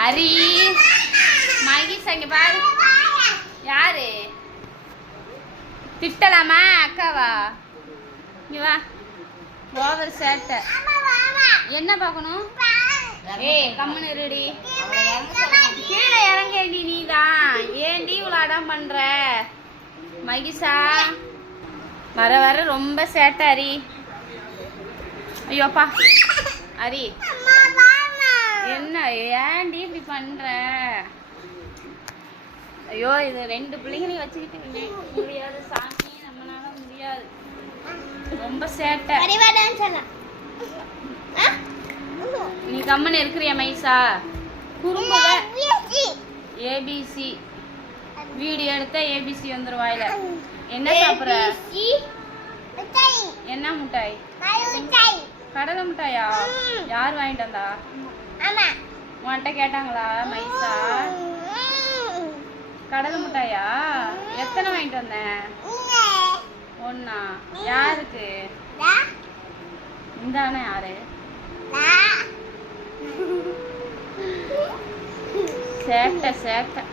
ஹரி மகேஷ் அங்க பாரு. யாரு திட்டலாமா? அக்காவா? இங்க வா. ஓவர் சேட்டை. என்ன பார்க்கணும்? ஏய் கம்முன்னு இருடி. கீழே இறங்கேண்டி. நீதான் ஏண்டி இவ்வளோ அடம் பண்ற? மகிஷா வர வர ரொம்ப சேட்டை ஹரி. ஐயோப்பா ஹரி என்ன ஏண்டி இப்படி பண்ற? ஐயோ இது 2 பிள்ளைங்களையும் வச்சுக்கிட்டு முடியாது சாமி, நம்மளால முடியாது. ரொம்ப சேட்டை. நீ கம்மன்னு இருக்கிறியா மைசா? குறும்புல ஏபிசி வீடியோ எடுத்தா ஏபிசி வந்துரும் வாயில. என்ன சாப்பிட்ற? என்ன மிட்டாய்? கடலை மிட்டாயா? யார் வாங்கிட்டு வந்தா? உன்கிட்ட கேட்டாங்களா மைசா? கடலை மிட்டாயா? எத்தனை வாங்கிட்டு வந்தேன்? ஒண்ணா? யாருக்கு? இந்தானே யாரு? சேட்டை சேட்டை.